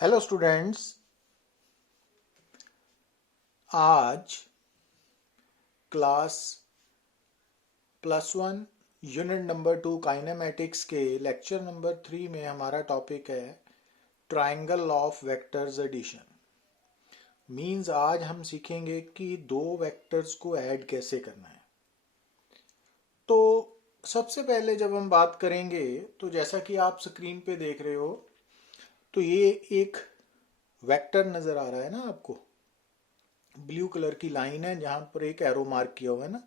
Hello students. आज class +1 unit number 2 kinematics के lecture number 3 में हमारा टॉपिक है triangle of vectors addition. Means आज हम सीखेंगे कि दो वेक्टर्स को ऐड कैसे करना है। तो सबसे पहले जब हम बात करेंगे तो जैसा कि आप स्क्रीन पे देख रहे हो, तो ये एक वेक्टर नज़र आ रहा है ना आपको। ब्लू कलर की लाइन है जहां पर एक एरो मार्क किया हुआ है ना।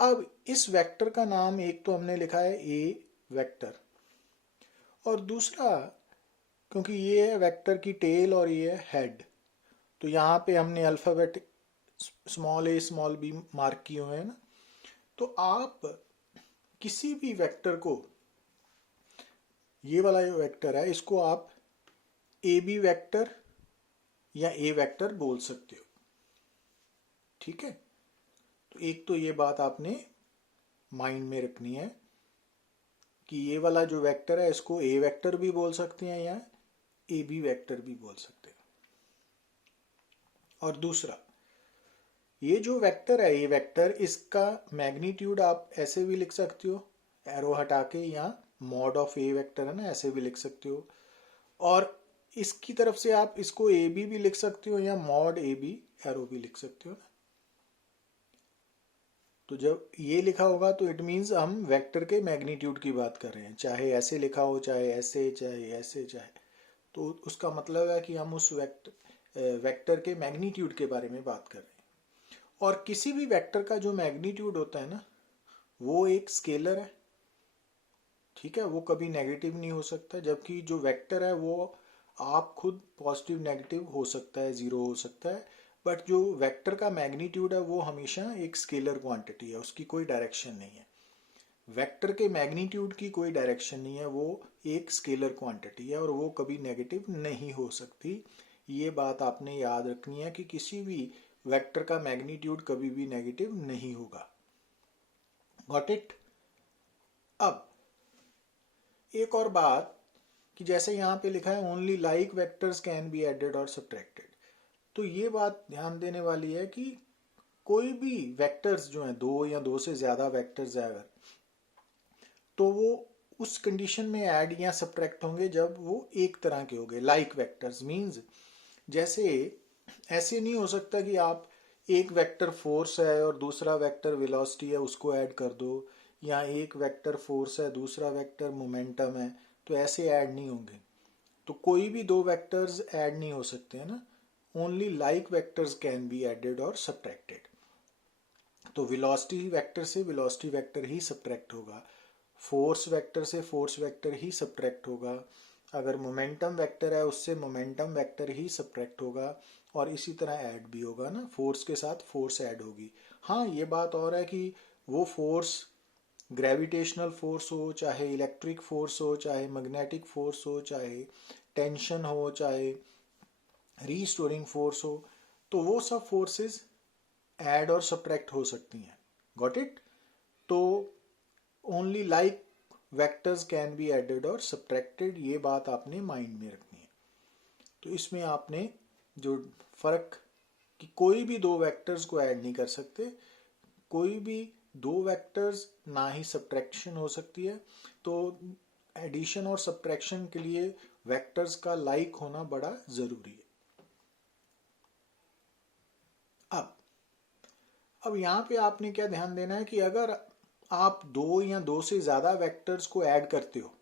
अब इस वेक्टर का नाम एक तो हमने लिखा है ए वेक्टर, और दूसरा क्योंकि ये है वेक्टर की टेल और ये है हेड, तो यहाँ पे हमने अल्फ़ाबेट स्मॉल ए स्मॉल बी मार्क किए हुए हैं ना। तो आप किसी भी वेक्टर को, ये वाला जो वेक्टर है इसको आप ए बी वेक्टर या ए वेक्टर बोल सकते हो। ठीक है, तो एक तो ये बात आपने माइंड में रखनी है कि ये वाला जो वेक्टर है इसको ए वेक्टर भी बोल सकते हैं या ए बी वेक्टर भी बोल सकते हैं। और दूसरा, ये जो वेक्टर है ए वेक्टर, इसका मैग्नीट्यूड आप ऐसे भी लिख सकते हो एरो हटा के, या मॉड ऑफ ए वेक्टर है ना, ऐसे भी लिख सकते हो। और इसकी तरफ से आप इसको ए बी भी लिख सकते हो या मॉड ए बी एरो भी लिख सकते हो ना। तो जब ये लिखा होगा तो इट मीन्स हम वेक्टर के मैग्नीट्यूड की बात कर रहे हैं, चाहे ऐसे लिखा हो चाहे ऐसे चाहे ऐसे चाहे, तो उसका मतलब है कि हम उस वेक्टर के मैग्नीट्यूड के बारे में बात कर रहे हैं। और किसी भी वेक्टर का जो मैग्नीट्यूड होता है ना, वो एक स्केलर है। ठीक है, वो कभी नेगेटिव नहीं हो सकता, जबकि जो वेक्टर है वो आप खुद पॉजिटिव नेगेटिव हो सकता है, जीरो हो सकता है। बट जो वेक्टर का मैग्नीट्यूड है वो हमेशा एक स्केलर क्वांटिटी है, उसकी कोई डायरेक्शन नहीं है। वेक्टर के मैग्नीट्यूड की कोई डायरेक्शन नहीं है, वो एक स्केलर क्वांटिटी है और वो कभी नेगेटिव नहीं हो सकती। ये बात आपने याद रखनी है कि किसी भी वेक्टर का मैग्नीट्यूड कभी भी नेगेटिव नहीं होगा। Got it. अब एक और बात कि जैसे यहाँ पे लिखा है only like vectors can be added और सब्ट्रैक्टेड, तो ये बात ध्यान देने वाली है कि कोई भी वेक्टर्स जो हैं, दो या दो से ज्यादा वेक्टर्स है अगर, तो वो उस कंडीशन में ऐड या सब्ट्रैक्ट होंगे जब वो एक तरह के होंगे। लाइक वेक्टर्स मींस जैसे ऐसे नहीं हो सकता कि आप एक वेक्टर फोर्स है और दूसरा वेक्टर वेलोसिटी है उसको ऐड कर दो, या एक वेक्टर फोर्स है दूसरा वेक्टर मोमेंटम है, तो ऐसे ऐड नहीं होंगे। तो कोई भी दो वेक्टर्स ऐड नहीं हो सकते हैं ना। Only like vectors can be added और सब्ट्रैक्टेड। तो वेलोसिटी वेक्टर से वेलोसिटी वेक्टर ही सब्ट्रैक्ट होगा, फोर्स वेक्टर से फोर्स वेक्टर ही सब्ट्रैक्ट होगा, अगर मोमेंटम वेक्टर है उससे मोमेंटम वेक्टर ही सब्ट्रैक्ट होगा, और इसी तरह ऐड भी होगा ना, फोर्स के साथ फोर्स ऐड होगी। हाँ, ये बात और है कि वो फोर्स ग्रेविटेशनल फोर्स हो, चाहे इलेक्ट्रिक फोर्स हो, चाहे मैग्नेटिक फोर्स हो, चाहे टेंशन हो, चाहे रीस्टोरिंग फोर्स हो, तो वो सब फोर्सेस ऐड और सब्ट्रैक्ट हो सकती हैं। Got it. तो only like vectors can be added और सब्ट्रैक्टेड, ये बात आपने माइंड में रखनी है। तो इसमें आपने जो फर्क कि कोई भी दो वेक्टर्स को ऐड नहीं कर सकते, कोई भी दो वेक्टर्स ना ही सब्ट्रैक्शन हो सकती है। तो एडिशन और सब्ट्रैक्शन के लिए वेक्टर्स का लाइक होना बड़ा जरूरी है। अब यहाँ पे आपने क्या ध्यान देना है कि अगर आप दो या दो से ज्यादा वेक्टर्स को ऐड करते हो,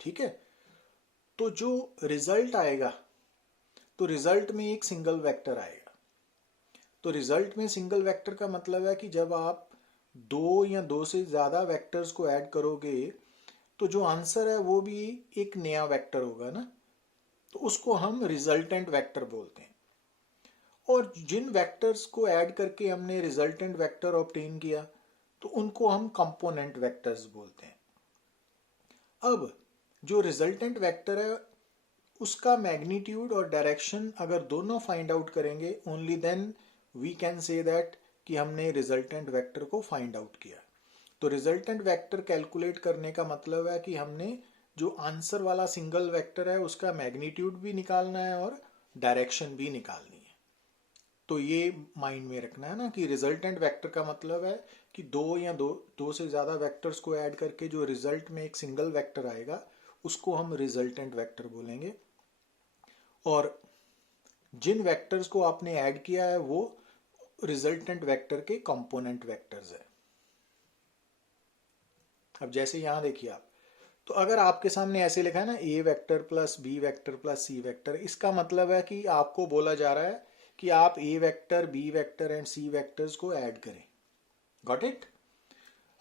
ठीक है, तो जो रिजल्ट आएगा, तो रिजल्ट में एक सिंगल वेक्टर आएगा। तो रिजल्ट में सिंगल वेक्टर का मतलब है कि जब आप दो या दो से ज्यादा वेक्टर्स को ऐड करोगे तो जो आंसर है वो भी एक नया वेक्टर होगा ना, तो उसको हम रिजल्टेंट वेक्टर बोलते हैं। और जिन वेक्टर्स को ऐड करके हमने रिजल्टेंट वेक्टर ऑब्टेन किया तो उनको हम कंपोनेंट वेक्टर्स बोलते हैं। अब जो रिजल्टेंट वेक्टर है उसका मैग्नीट्यूड और डायरेक्शन अगर दोनों फाइंड आउट करेंगे, only then we can say that कि हमने रिजल्टेंट वेक्टर को फाइंड आउट किया। तो रिजल्टेंट वेक्टर कैलकुलेट करने का मतलब है कि हमने जो आंसर वाला सिंगल वेक्टर है उसका मैग्नीट्यूड भी निकालना है और डायरेक्शन भी निकालनी है। तो ये माइंड में रखना है ना कि रिजल्टेंट वेक्टर का मतलब है कि दो से ज्यादा वेक्टर्स को ऐड करके जो रिजल्ट में एक सिंगल वेक्टर आएगा उसको हम रिजल्टेंट वेक्टर बोलेंगे। और जिन वेक्टर्स को आपने ऐड किया है वो रिजल्टेंट वेक्टर के कंपोनेंट वेक्टर्स है। अब जैसे यहां देखिए आप, तो अगर आपके सामने ऐसे लिखा है ना A vector plus B vector plus C vector, इसका मतलब है कि आपको बोला जा रहा है कि आप A vector B vector and C vectors को ऐड करें। Got it?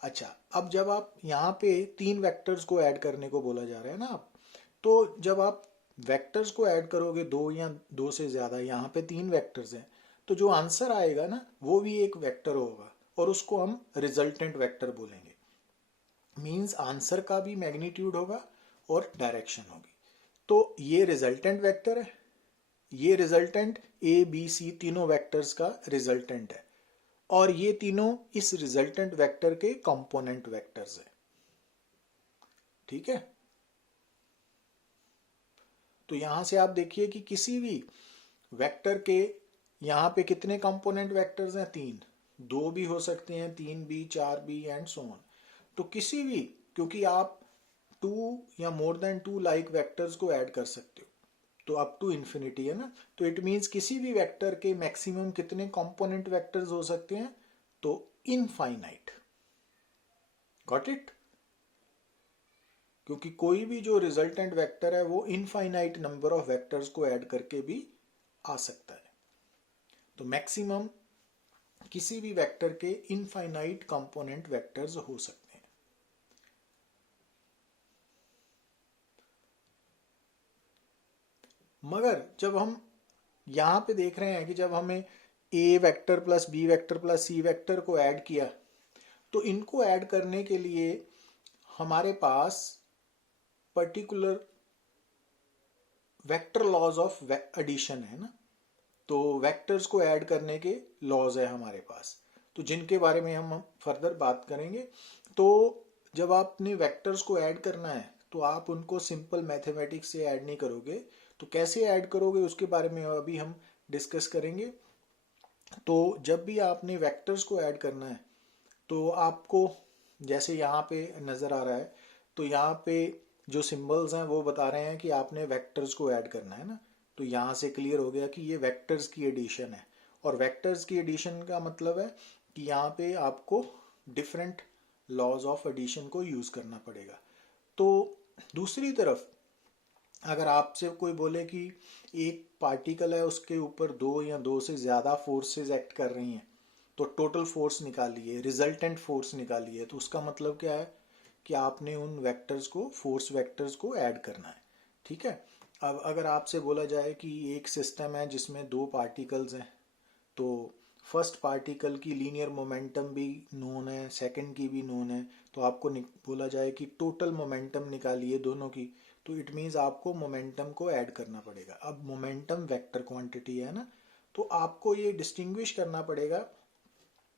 अच्छा, अब जब आप यहाँ पे तीन वेक्टर्स को ऐड करने को बोला जा रहा है ना आप, तो जब आप वेक्टर्स को ऐड करोगे दो या दो से ज्यादा, यहाँ पे तीन वेक्टर्स हैं, तो जो आंसर आएगा ना वो भी एक वेक्टर होगा और उसको हम रिजल्टेंट वेक्टर बोलेंगे। मीन्स आंसर का भी मैग्नीट्यूड होगा और डायरेक्शन होगी। तो ये रिजल्टेंट वेक्टर है, ये रिजल्टेंट ए बी सी तीनों वेक्टर्स का रिजल्टेंट है और ये तीनों इस रिजल्टेंट वेक्टर के कंपोनेंट वेक्टर्स है। ठीक है? तो यहां से आप देखिए कि किसी भी वेक्टर के यहां पे कितने कंपोनेंट वेक्टर्स हैं? तीन। दो भी हो सकते हैं, तीन भी, चार भी एंड सो ऑन। तो किसी भी, क्योंकि आप टू या more than two like vectors को ऐड कर सकते हो, तो अप टू इंफिनिटी है ना, तो इट मीन्स किसी भी वेक्टर के मैक्सिमम कितने कंपोनेंट वेक्टर्स हो सकते हैं? तो इनफाइनाइट। Got it? क्योंकि कोई भी जो रिजल्टेंट वेक्टर है वो इनफाइनाइट नंबर ऑफ वेक्टर्स को ऐड करके भी आ सकता है। तो मैक्सिमम किसी भी वेक्टर के इनफाइनाइट कंपोनेंट वेक्टर्स हो सकते हैं। मगर जब हम यहां पे देख रहे हैं कि जब हमें A vector plus B vector plus C vector को ऐड किया, तो इनको ऐड करने के लिए हमारे पास particular vector laws of addition है ना, तो वेक्टर्स को ऐड करने के लॉज है हमारे पास, तो जिनके बारे में हम फर्दर बात करेंगे। तो जब आपने वेक्टर्स को ऐड करना है तो आप उनको सिंपल मैथमेटिक्स से ऐड नहीं करोगे, तो कैसे ऐड करोगे उसके बारे में अभी हम डिस्कस करेंगे। तो जब भी आपने वेक्टर्स को ऐड करना है तो आपको, जैसे यहाँ पे नज़र आ रहा है, तो यहाँ पे जो सिंबल्स हैं वो बता रहे हैं कि आपने वेक्टर्स को ऐड करना है ना, तो यहाँ से क्लियर हो गया कि ये वेक्टर्स की एडिशन है। और वेक्टर्स की एडिशन का मतलब है कि यहाँ पे आपको डिफरेंट लॉज ऑफ एडिशन को यूज़ करना पड़ेगा। तो दूसरी तरफ अगर आपसे कोई बोले कि एक पार्टिकल है उसके ऊपर दो या दो से ज़्यादा फोर्सेस एक्ट कर रही हैं, तो टोटल फोर्स निकालिए, रिजल्टेंट फोर्स निकालिए, तो उसका मतलब क्या है कि आपने उन वेक्टर्स को, फोर्स वेक्टर्स को ऐड करना है। ठीक है? अब अगर आपसे बोला जाए कि एक सिस्टम है जिसमें दो पार्टिकल्स हैं, तो फर्स्ट पार्टिकल की लीनियर मोमेंटम भी नोन है, सेकंड की भी नोन है, तो आपको बोला जाए कि टोटल मोमेंटम निकालिए दोनों की, तो इट मीन्स आपको मोमेंटम को ऐड करना पड़ेगा। अब मोमेंटम वेक्टर क्वांटिटी है ना, तो आपको ये डिस्टिंग्विश करना पड़ेगा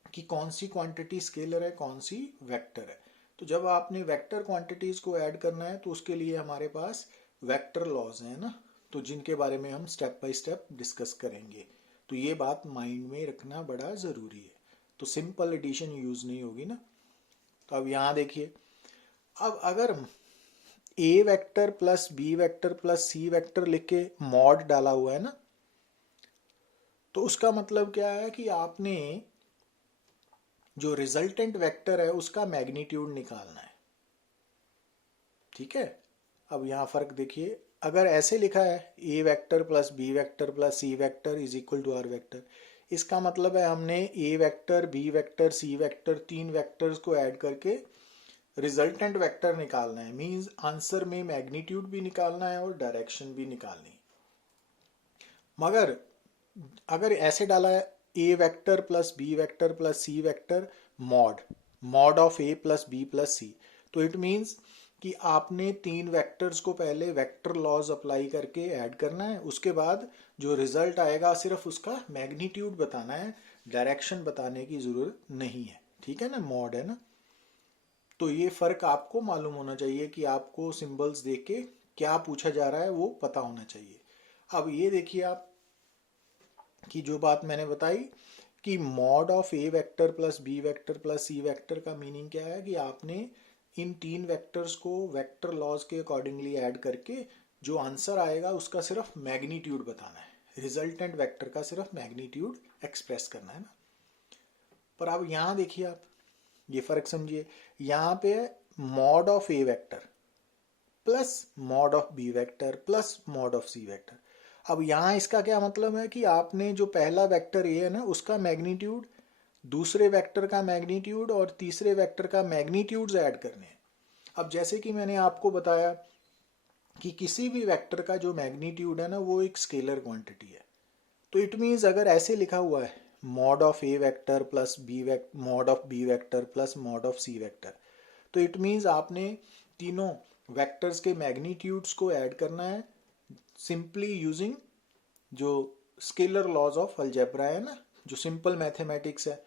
कि कौन सी क्वांटिटी स्केलर है, कौन सी वेक्टर है। तो जब आपने वेक्टर क्वांटिटीज को ऐड करना है तो उसके लिए हमारे पास वेक्टर लॉज हैं ना, तो जिनके बारे में हम स्टेप बाय स्टेप डिस्कस करेंगे। तो ये बात माइंड में रखना बड़ा ज़रूरी है, तो सिंपल एडिशन यूज़ नहीं होगी ना। तो अब यहाँ देखिए, अब अगर A vector plus B vector plus C vector लिख के मॉड डाला हुआ है ना, तो उसका मतलब क्या है कि आपने जो रिजल्टेंट वेक्टर है उसका मैग्नीट्यूड निकालना है। ठीक है? अब यहाँ फर्क देखिए, अगर ऐसे लिखा है A vector plus B vector plus C vector is equal to R vector, इसका मतलब है हमने A vector B vector C vector तीन वेक्टर्स को ऐड करके रिजल्टेंट वेक्टर निकालना है। मींस आंसर में मैग्नीट्यूड भी निकालना है और डायरेक्शन भी निकालनी है। मगर अगर ऐसे डाला है A vector plus B vector plus C vector mod mod of A plus B plus C, तो इट मीन्स कि आपने तीन वेक्टर्स को पहले वेक्टर लॉज अप्लाई करके ऐड करना है, उसके बाद जो रिजल्ट आएगा सिर्फ उसका मैग्नीट्यूड बताना है, डायरेक्शन बताने की जरूरत नहीं है। ठीक है ना? मॉड है ना। तो ये फर्क आपको मालूम होना चाहिए कि आपको सिंबल्स देख के क्या पूछा जा रहा है वो पता होना चाहिए। अब ये देखिए आप कि जो बात मैंने बताई कि mod of A vector plus B vector plus C vector का मीनिंग क्या है कि आपने इन तीन वेक्टर्स को वेक्टर लॉज के अकॉर्डिंगली ऐड करके जो आंसर आएगा उसका सिर्फ मैग्नीट्यूड बताना है, रिजल्टेंट वेक्टर का सिर्फ मैग्नीट्यूड एक्सप्रेस करना है ना। पर अब यहाँ देखिए आप ये फर्क समझिए, यहाँ पे mod of A vector plus mod of B vector plus mod of C vector. अब यहाँ इसका क्या मतलब है कि आपने जो पहला वेक्टर ए है ना उसका मैग्नीट्यूड, दूसरे वेक्टर का मैग्नीट्यूड और तीसरे वेक्टर का मैग्नीट्यूड्स ऐड करने हैं। अब जैसे कि मैंने आपको बताया कि किसी भी वेक्टर का जो मैग्नीट्यूड है ना वो एक स्केलर क्वांटिटी है। तो इट मीन्स अगर ऐसे लिखा हुआ है mod of A vector plus B vector mod of B vector plus mod of C vector, तो इट मीन्स आपने तीनों वेक्टर्स के मैग्नीट्यूड्स को ऐड करना है सिंपली यूजिंग जो स्केलर लॉज ऑफ अलजेब्रा है ना, जो सिंपल मैथमेटिक्स है,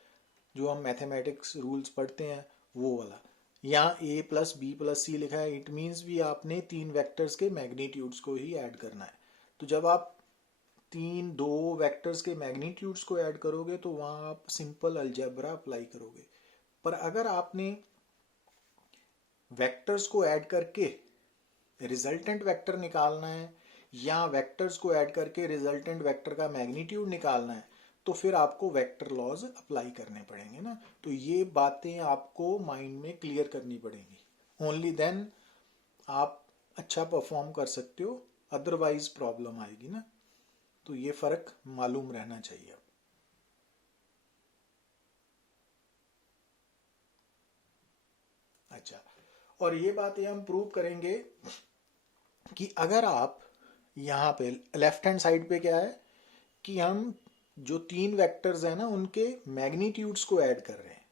जो हम मैथमेटिक्स रूल्स पढ़ते हैं वो वाला। यहाँ ए प्लस बी प्लस सी लिखा है, इट मीन्स भी आपने तीन वेक्टर्स के मैग्नीट्यूड्स को ही ऐड करना है। तो जब आप दो वेक्टर्स के मैग्नीट्यूड्स को ऐड करोगे तो वहाँ आप सिंपल अलजेब्रा अप्लाई करोगे। पर अगर आपने वेक्टर्स को ऐड करके रिजल्टेंट वेक्टर निकालना है या वेक्टर्स को ऐड करके रिजल्टेंट वेक्टर का मैग्नीट्यूड निकालना है तो फिर आपको वेक्टर लॉज अप्लाई करने पड़ेंगे ना। तो ये बातें आपको माइंड में क्लियर करनी पड़ेंगी, ओनली देन आप अच्छा परफॉर्म कर सकते हो, अदरवाइज प्रॉब्लम आएगी ना। तो ये फर्क मालूम रहना चाहिए। अच्छा, और ये बातें हम प्रूव करेंगे कि अगर आप यहाँ पे लेफ्ट हैंड साइड पे क्या है कि हम जो तीन वेक्टर्स हैं ना उनके मैग्नीट्यूड्स को ऐड कर रहे हैं।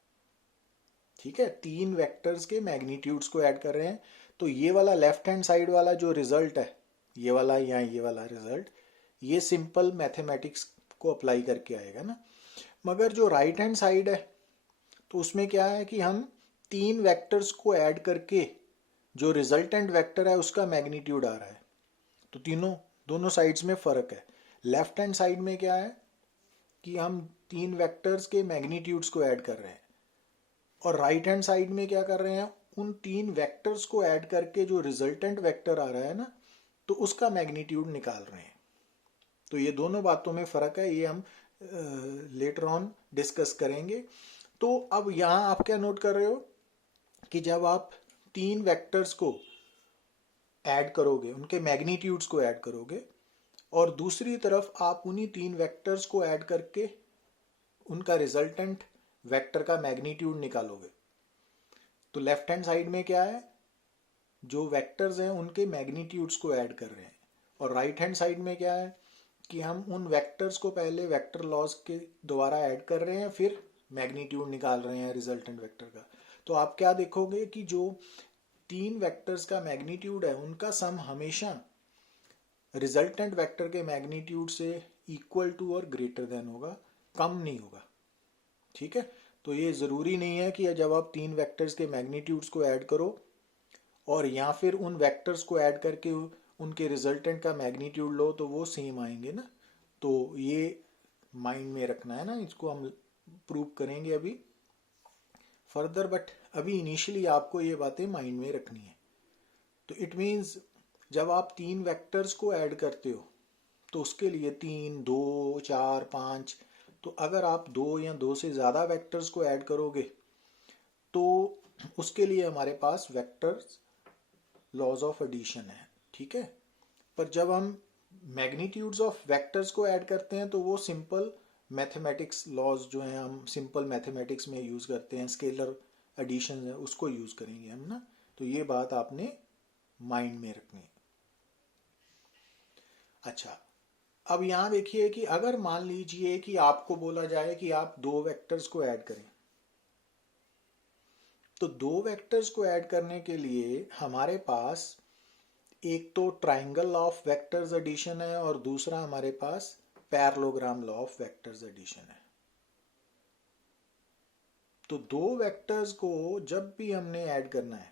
ठीक है, तीन वेक्टर्स के मैग्नीट्यूड्स को ऐड कर रहे हैं। तो ये वाला लेफ्ट हैंड साइड वाला जो रिजल्ट है, ये वाला या ये वाला रिजल्ट, ये सिंपल मैथमेटिक्स को अप्लाई करके आएगा ना। मगर जो राइट हैंड साइड है तो उसमें क्या है कि हम तीन वेक्टर्स को ऐड करके जो रिजल्टेंट वेक्टर है उसका मैग्नीट्यूड आ रहा है। तो दोनों साइड्स में फर्क है। लेफ्ट हैंड साइड में क्या है कि हम तीन वेक्टर्स के मैग्नीट्यूड्स को ऐड कर रहे हैं और राइट हैंड साइड में क्या कर रहे हैं, उन तीन वेक्टर्स को ऐड करके जो रिजल्टेंट वेक्टर आ रहा है ना तो उसका मैग्नीट्यूड निकाल रहे हैं। तो ये दोनों बातों में फर्क है, ये हम लेटर ऑन डिस्कस करेंगे। तो अब यहाँ आप क्या नोट कर रहे हो कि जब आप तीन वेक्टर्स को ऐड करोगे, उनके मैग्नीट्यूड्स को ऐड करोगे और दूसरी तरफ आप उन्हीं तीन वेक्टर्स को ऐड करके उनका रिजल्टेंट वेक्टर का मैग्नीट्यूड निकालोगे, तो लेफ्ट हैंड साइड में क्या है, जो वेक्टर्स हैं उनके मैग्नीट्यूड्स को ऐड कर रहे हैं और राइट हैंड साइड में क्या है कि हम उन वेक्टर्स को पहले वेक्टर लॉज के द्वारा ऐड कर रहे हैं फिर मैग्नीट्यूड निकाल रहे हैं रिजल्टेंट वेक्टर का। तो आप क्या देखोगे कि जो तीन वेक्टर्स का मैग्नीट्यूड है उनका सम हमेशा रिजल्टेंट वेक्टर के मैग्नीट्यूड से इक्वल टू और ग्रेटर देन होगा, कम नहीं होगा। ठीक है, तो ये ज़रूरी नहीं है कि जब आप तीन वेक्टर्स के मैग्नीट्यूड्स को ऐड करो और या फिर उन वेक्टर्स को ऐड करके उनके रिजल्टेंट का मैग्नीट्यूड लो तो वो सेम आएंगे ना। तो ये माइंड में रखना है ना, इसको हम प्रूव करेंगे अभी फर्दर, बट अभी इनिशियली आपको ये बातें माइंड में रखनी है। तो इट मीन्स जब आप तीन वेक्टर्स को ऐड करते हो तो उसके लिए 3, 2, 4, 5, तो अगर आप दो या दो से ज़्यादा वेक्टर्स को ऐड करोगे तो उसके लिए हमारे पास वेक्टर्स लॉज ऑफ एडिशन है। ठीक है, पर जब हम मैग्नीट्यूड्स ऑफ वेक्टर्स को ऐड करते हैं तो वो सिंपल मैथमेटिक्स लॉज जो हैं हम सिंपल मैथमेटिक्स में यूज़ करते हैं, स्केलर एडिशन है उसको यूज़ करेंगे हम ना। तो ये बात आपने माइंड में रखनी है। अच्छा, अब यहाँ देखिए कि अगर मान लीजिए कि आपको बोला जाए कि आप दो वेक्टर्स को ऐड करें, तो दो वेक्टर्स को ऐड करने के लिए हमारे पास एक तो ट्राइंगल ऑफ वेक्टर्स एडिशन है और दूसरा हमारे पास parallelogram law of vectors addition है। तो दो वेक्टर्स को जब भी हमने ऐड करना है,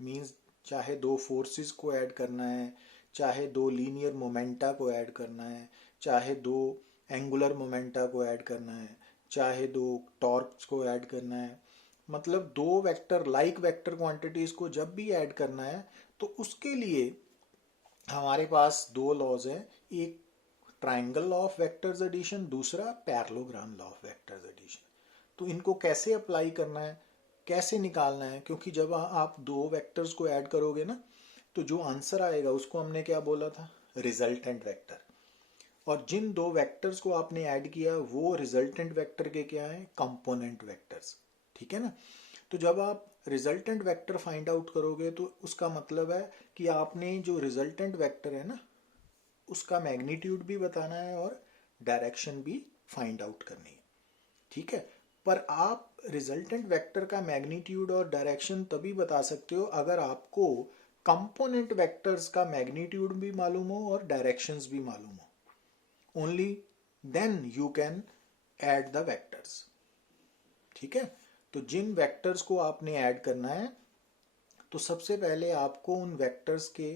मींस चाहे दो फोर्सेस को ऐड करना है, चाहे दो लीनियर मोमेंटा को ऐड करना है, चाहे दो एंगुलर मोमेंटा को ऐड करना है, चाहे दो टॉर्क्स को ऐड करना है, मतलब दो वेक्टर लाइक वेक्टर क्वांटिटीज को जब भी ऐड करना है, तो उसके लिए हमारे पास दो लॉज हैं। एक triangle law of vectors addition, दूसरा parallelogram law of vectors addition. तो इनको कैसे अप्लाई करना है, कैसे निकालना है, क्योंकि जब आप दो वेक्टर्स को ऐड करोगे ना, तो जो आंसर आएगा उसको हमने क्या बोला था, रिजल्टेंट वेक्टर। और जिन दो वेक्टर्स को आपने ऐड किया वो रिजल्टेंट वेक्टर के क्या है, कंपोनेंट वेक्टर्स। ठीक है ना। तो जब आप रिजल्टेंट वेक्टर फाइंड आउट करोगे तो उसका मतलब है कि आपने जो रिजल्टेंट वेक्टर है ना, उसका मैग्नीट्यूड भी बताना है और डायरेक्शन भी फाइंड आउट करनी है। ठीक है। पर आप रिजल्टेंट वेक्टर का मैग्नीट्यूड और डायरेक्शन तभी बता सकते हो अगर आपको कंपोनेंट वेक्टर्स का मैग्नीट्यूड भी मालूम हो और डायरेक्शंस भी मालूम हो। Only then you can add the vectors. ठीक है। तो जिन वेक्टर्स को आपने ऐड करना है, तो सबसे पहले आपको उन वेक्टर्स के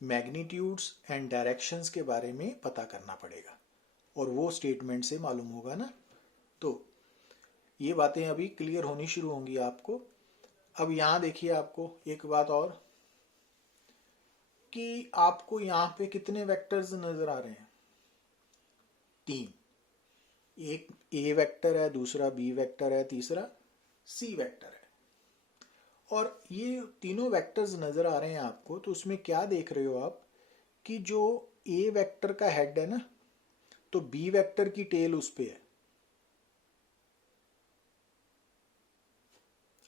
मैग्नीट्यूड्स एंड डायरेक्शंस के बारे में पता करना पड़ेगा, और वो स्टेटमेंट से मालूम होगा ना। तो ये बातें अभी क्लियर होनी शुरू होंगी आपको। अब यहाँ देखिए, आपको एक बात और, कि आपको यहाँ पे कितने वेक्टर्स नजर आ रहे हैं, तीन। एक ए वेक्टर है, दूसरा बी वेक्टर है, तीसरा सी वेक्टर है। और ये तीनों वेक्टर्स नजर आ रहे हैं आपको, तो उसमें क्या देख रहे हो आप, कि जो ए वेक्टर का हेड है ना, तो बी वेक्टर की टेल उस पे है,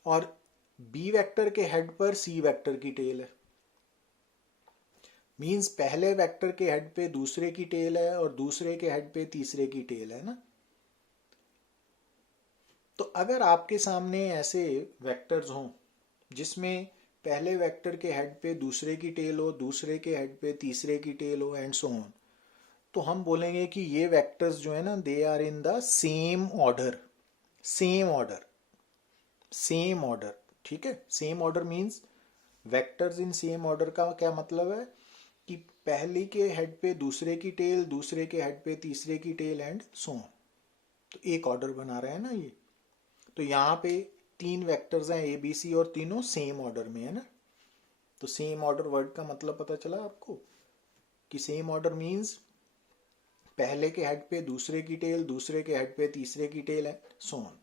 और बी वेक्टर के हेड पर सी वेक्टर की टेल है। मींस पहले वेक्टर के हेड पे दूसरे की टेल है और दूसरे के हेड पे तीसरे की टेल है ना। तो अगर आपके सामने ऐसे वेक्टर्स हों जिसमें पहले वेक्टर के हेड पे दूसरे की टेल हो, दूसरे के हेड पे तीसरे की टेल हो, एंड सो ऑन, तो हम बोलेंगे कि ये वेक्टर्स जो है ना, they are in the same order. Same order, same order. ठीक है। Same order means vectors in same order का क्या मतलब है, कि पहले के हेड पे दूसरे की टेल, दूसरे के हेड पे तीसरे की टेल, एंड सो ऑन। तो एक ऑर्डर बना रहे हैं ना ये। तो यहाँ पे तीन वेक्टर्स हैं ए बी सी, और तीनों सेम ऑर्डर में है ना। तो सेम ऑर्डर वर्ड का मतलब पता चला आपको, कि सेम ऑर्डर मींस पहले के हेड पे दूसरे की टेल, दूसरे के हेड पे तीसरे की टेल है, सो ऑन।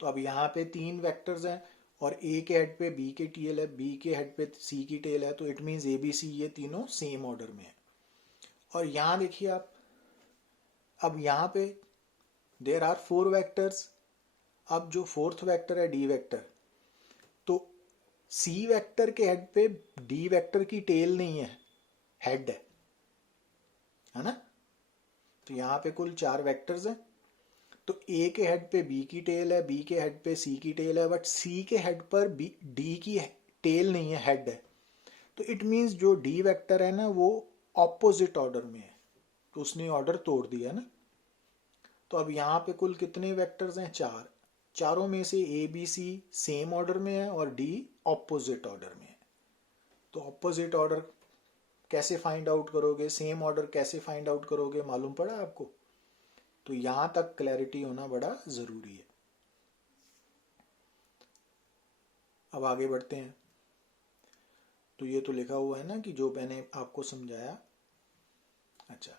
तो अब यहाँ पे तीन वेक्टर्स हैं, और ए के हेड पे बी की टेल है, बी के हेड पे सी की टेल है, तो it means A B C ये तीनों सेम ऑर्डर में है। और यहाँ देखिए आप, अब यहाँ पे देर आर फोर वेक्टर्स। अब जो फोर्थ वेक्टर है डी वेक्टर, तो सी वेक्टर के हेड पे डी वेक्टर की टेल नहीं है, हेड है ना। तो यहाँ पे कुल चार वेक्टर्स हैं। तो ए के हेड पे बी की टेल है, बी के हेड पे सी की टेल है, बट सी के हेड पर बी डी की टेल नहीं है, हेड है। तो इट मीन्स जो डी वेक्टर है ना, वो ऑपोजिट ऑर्डर में है, तो उसने ऑर्डर तोड़ दिया ना। तो अब यहाँ पे कुल कितने वेक्टर्स हैं, चार। चारों में से A B C same order में है और डी ऑपोजिट ऑर्डर में है। तो ऑपोजिट ऑर्डर कैसे फाइंड आउट करोगे, सेम ऑर्डर कैसे फाइंड आउट करोगे, मालूम पड़ा आपको। तो यहां तक क्लैरिटी होना बड़ा जरूरी है। अब आगे बढ़ते हैं। तो ये तो लिखा हुआ है ना, कि जो मैंने आपको समझाया। अच्छा,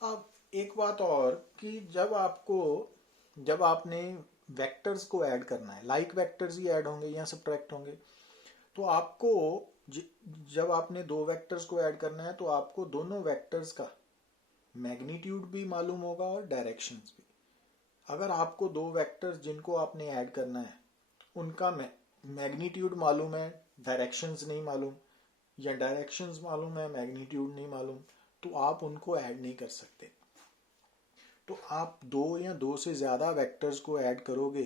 अब एक बात और, कि जब आपने वेक्टर्स को ऐड करना है, लाइक वेक्टर्स ही ऐड होंगे या सब्ट्रैक्ट होंगे, तो आपको जब आपने दो वेक्टर्स को ऐड करना है, तो आपको दोनों वेक्टर्स का मैग्नीट्यूड भी मालूम होगा और डायरेक्शंस भी। अगर आपको दो वेक्टर्स जिनको आपने ऐड करना है उनका मैग्नीट्यूड मालूम है, डायरेक्शंस नहीं मालूम, या डायरेक्शंस मालूम है, मैग्नीट्यूड नहीं मालूम, तो आप उनको ऐड नहीं कर सकते। तो आप दो या दो से ज़्यादा वेक्टर्स को ऐड करोगे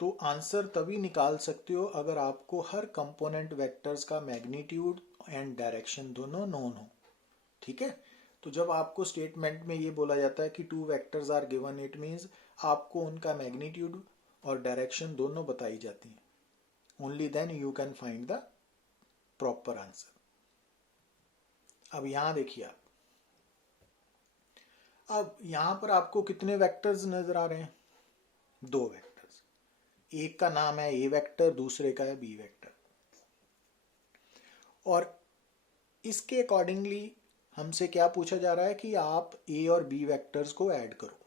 तो आंसर तभी निकाल सकते हो अगर आपको हर कंपोनेंट वेक्टर्स का मैग्नीट्यूड एंड डायरेक्शन दोनों नोन हो। ठीक है। तो जब आपको स्टेटमेंट में ये बोला जाता है कि two vectors are given, it means आपको उनका मैग्नीट्यूड और डायरेक्शन दोनों बताई जाती हैं. Only then you can find the proper answer. अब यहां देखिए आप, अब यहां पर आपको कितने वेक्टर्स नजर आ रहे हैं? 2 वेक्टर्स. एक का नाम है ए वेक्टर, दूसरे का है बी वेक्टर. और इसके अकॉर्डिंगली हमसे क्या पूछा जा रहा है कि आप ए और बी वेक्टर्स को ऐड करो.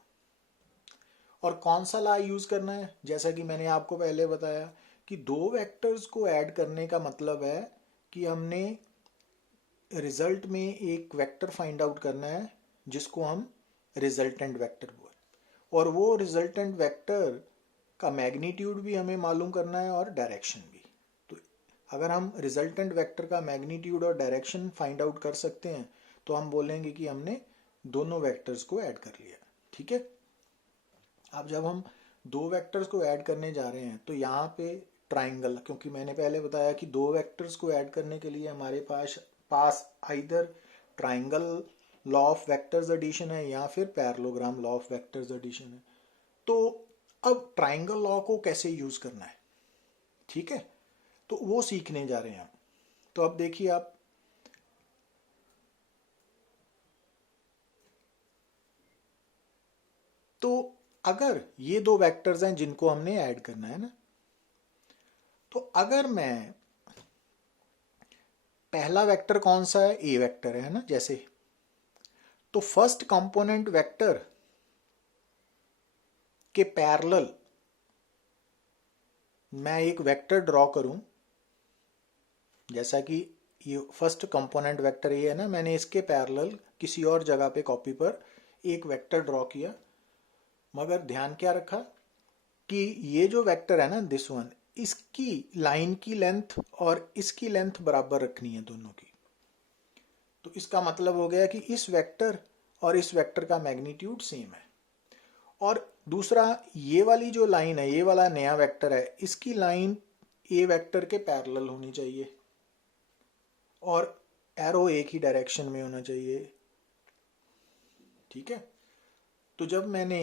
और कौन सा लॉ यूज करना है? जैसा कि मैंने आपको पहले बताया कि 2 वेक्टर्स को ऐड करने का मतलब है कि हमने रिजल्ट में एक वेक्टर फाइंड आउट करना है जिसको हम रिजल्टेंट वेक्टर बोल, और वो रिजल्टेंट वेक्टर का मैग्नीट्यूड भी हमें मालूम करना है और डायरेक्शन भी. तो अगर हम रिजल्टेंट वेक्टर का मैग्नीट्यूड और डायरेक्शन फाइंड आउट कर सकते हैं तो हम बोलेंगे कि हमने दोनों वेक्टर्स को ऐड कर लिया. ठीक है. अब जब हम 2 वेक्टर्स को ऐड करने जा रहे हैं तो यहाँ पे ट्राइंगल, क्योंकि मैंने पहले बताया कि 2 वेक्टर्स को ऐड करने के लिए हमारे पास either triangle law of vectors addition है या फिर parallelogram law of vectors addition है. तो अब ट्राइंगल लॉ को कैसे यूज करना है, ठीक है, तो वो सीखने जा रहे हैं हम. तो अब देखिए आप, तो अगर ये 2 वेक्टर्स हैं जिनको हमने ऐड करना है ना, तो अगर मैं, पहला वेक्टर कौन सा है? ए वेक्टर है ना. जैसे तो फर्स्ट कंपोनेंट वेक्टर के पैरेलल मैं एक वेक्टर ड्रॉ करूं. जैसा कि ये फर्स्ट कंपोनेंट वेक्टर ये है ना, मैंने इसके पैरेलल किसी और जगह पे कॉपी पर एक वेक्टर ड्रॉ किया. मगर ध्यान क्या रखा कि ये जो वेक्टर है ना, दिस वन, इसकी लाइन की लेंथ और इसकी लेंथ बराबर रखनी है दोनों की. तो इसका मतलब हो गया कि इस वेक्टर और इस वेक्टर का मैग्नीट्यूड सेम है. और दूसरा, ये वाली जो लाइन है, ये वाला नया वेक्टर है, इसकी लाइन ए वेक्टर के पैरेलल होनी चाहिए और एरो एक ही डायरेक्शन में होना चाहिए. ठीक है. तो जब मैंने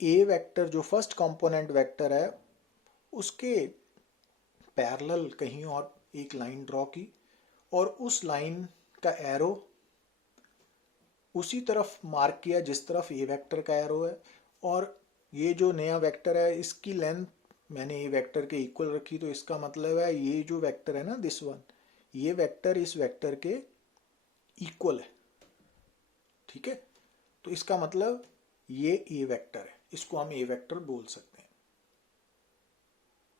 ए वेक्टर जो फर्स्ट कंपोनेंट वेक्टर है उसके पैरेलल कहीं और एक लाइन ड्रॉ की और उस लाइन का एरो उसी तरफ मार्क किया जिस तरफ ए वेक्टर का एरो है, और ये जो नया वेक्टर है इसकी लेंथ मैंने ए वेक्टर के इक्वल रखी. तो इसका मतलब है ये जो वेक्टर है ना, दिस वन, ये वेक्टर इस वेक्टर के इक्वल है. ठीक है. तो इसका मतलब ये ए वेक्टर है, इसको हम ए वेक्टर बोल सकते हैं.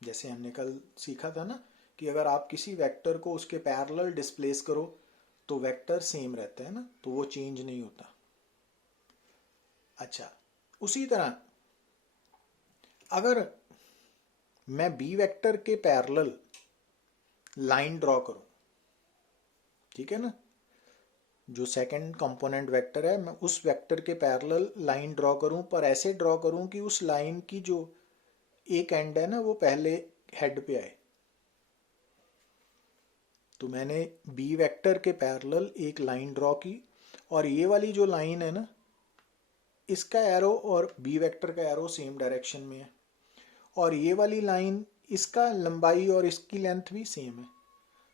जैसे हमने कल सीखा था ना कि अगर आप किसी वेक्टर को उसके पैरेलल डिस्प्लेस करो तो वेक्टर सेम रहता है ना, तो वो चेंज नहीं होता. अच्छा, उसी तरह अगर मैं बी वेक्टर के पैरेलल लाइन ड्रॉ करूं, ठीक है ना, जो सेकंड कंपोनेंट वेक्टर है मैं उस वेक्टर के पैरेलल लाइन ड्रॉ करूं, पर ऐसे ड्रॉ करूं कि उस लाइन की जो एक एंड है ना वो पहले हेड पे आए. तो मैंने बी वेक्टर के पैरेलल एक लाइन ड्रॉ की और ये वाली जो लाइन है ना, इसका एरो और बी वेक्टर का एरो सेम डायरेक्शन में है, और ये वाली लाइन, इसका लंबाई और इसकी लेंथ भी सेम है.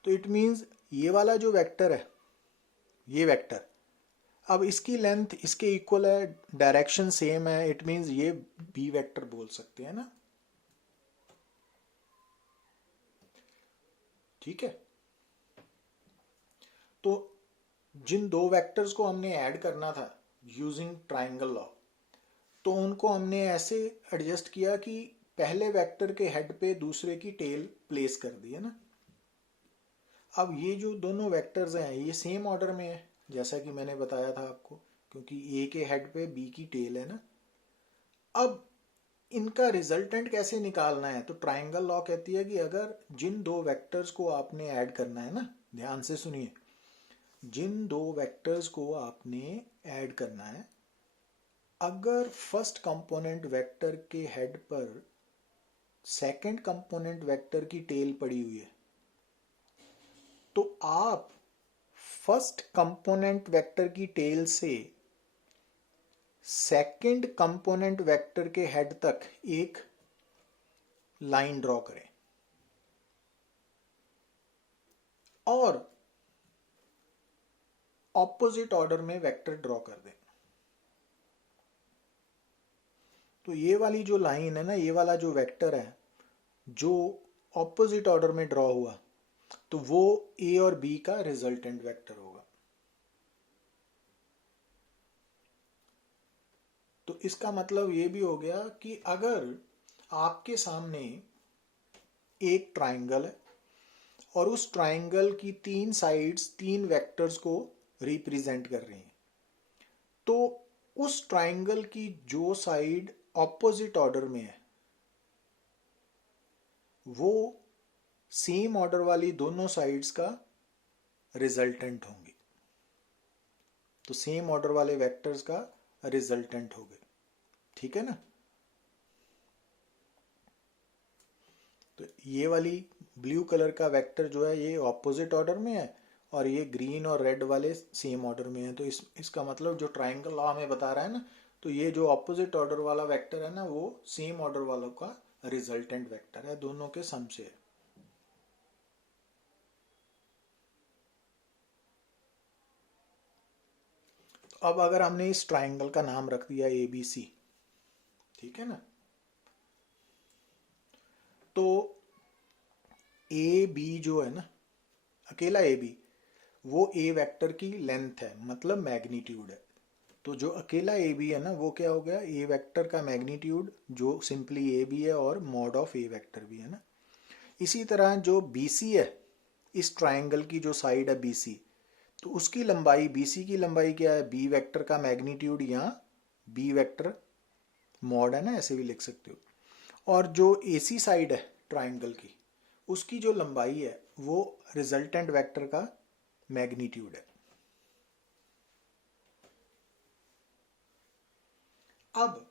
तो इट मीन्स ये वाला जो वेक्टर है, ये वेक्टर, अब इसकी लेंथ इसके इक्वल है, डायरेक्शन सेम है, इट मीन्स ये बी वेक्टर बोल सकते हैं ना. ठीक है. तो जिन 2 वेक्टर्स को हमने ऐड करना था यूजिंग ट्राइंगल लॉ, तो उनको हमने ऐसे एडजस्ट किया कि पहले वेक्टर के हेड पे दूसरे की टेल प्लेस कर दी है ना. अब ये जो दोनों वेक्टर्स हैं ये सेम ऑर्डर में है जैसा कि मैंने बताया था आपको, क्योंकि ए के हेड पे बी की टेल है ना. अब इनका रिजल्टेंट कैसे निकालना है? तो ट्राइंगल लॉ कहती है कि अगर जिन 2 वेक्टर्स को आपने ऐड करना है ना, ध्यान से सुनिए, जिन 2 वेक्टर्स को आपने ऐड करना है, अगर फर्स्ट कंपोनेंट वेक्टर के हेड पर सेकंड कंपोनेंट वेक्टर की टेल पड़ी हुई है, तो आप फर्स्ट कंपोनेंट वेक्टर की टेल से सेकंड कंपोनेंट वेक्टर के हेड तक एक लाइन ड्रॉ करें और ऑपोजिट ऑर्डर में वेक्टर ड्रॉ कर दें। तो ये वाली जो लाइन है ना, ये वाला जो वेक्टर है जो ऑपोजिट ऑर्डर में ड्रॉ हुआ, तो वो ए और बी का रिजल्टेंट वेक्टर होगा। तो इसका मतलब ये भी हो गया कि अगर आपके सामने एक ट्राइंगल है और उस ट्राइंगल की तीन साइड्स तीन वेक्टर्स को रिप्रेजेंट कर रही हैं, तो उस ट्राइंगल की जो साइड ऑपोजिट ऑर्डर में है वो सेम ऑर्डर वाली दोनों साइड्स का रिजल्टेंट होंगी। तो सेम ऑर्डर वाले वेक्टर्स का रिजल्टेंट हो गए, ठीक है ना। तो ये वाली ब्लू कलर का वेक्टर जो है ये ऑपोजिट ऑर्डर में है और ये ग्रीन और रेड वाले सेम ऑर्डर में है। तो इसका मतलब जो ट्राइंगल लॉ हमें बता रहा है ना, तो ये जो ऑपोजिट ऑर्डर वाला वेक्टर है ना वो सेम ऑर्डर वालों का रिजल्टेंट वेक्टर है, दोनों के सम से है। तो अब अगर हमने इस ट्राइंगल का नाम रख दिया ABC, ठीक है ना, तो AB जो है ना, अकेला AB वो A वेक्टर की लेंथ है, मतलब मैग्नीट्यूड है। तो जो अकेला AB है ना वो क्या हो गया, A वेक्टर का मैग्नीट्यूड जो सिंपली AB है और मॉड ऑफ A वेक्टर भी है ना। इसी तरह जो BC है, इस ट्राइंगल की जो साइड है BC, तो उसकी लंबाई BC की लंबाई क्या है, B वेक्टर का मैग्नीट्यूड या B वेक्टर मॉड है ना, ऐसे भी लिख सकते हो। और जो AC साइड है ट्राइंगल की, उसकी जो लंबाई है वो रिजल्टेंट वेक्टर का मैग्नीट्यूड है। अब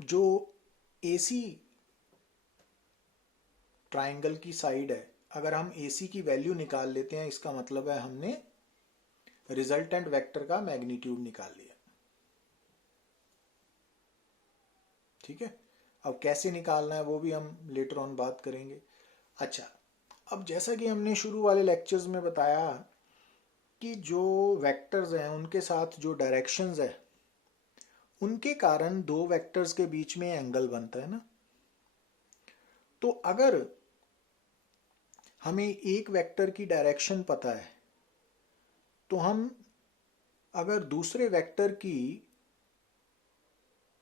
जो AC ट्राइंगल की साइड है, अगर हम AC की वैल्यू निकाल लेते हैं, इसका मतलब है हमने रिजल्टेंट वेक्टर का मैग्नीट्यूड निकाल लिया, ठीक है। अब कैसे निकालना है वो भी हम लेटर ऑन बात करेंगे। अच्छा, अब जैसा कि हमने शुरू वाले लेक्चर्स में बताया कि जो वेक्टर्स हैं उनके साथ जो डायरेक्शंस है उनके कारण दो वेक्टर्स के बीच में एंगल बनता है ना। तो अगर हमें एक वेक्टर की डायरेक्शन पता है तो हम अगर दूसरे वेक्टर की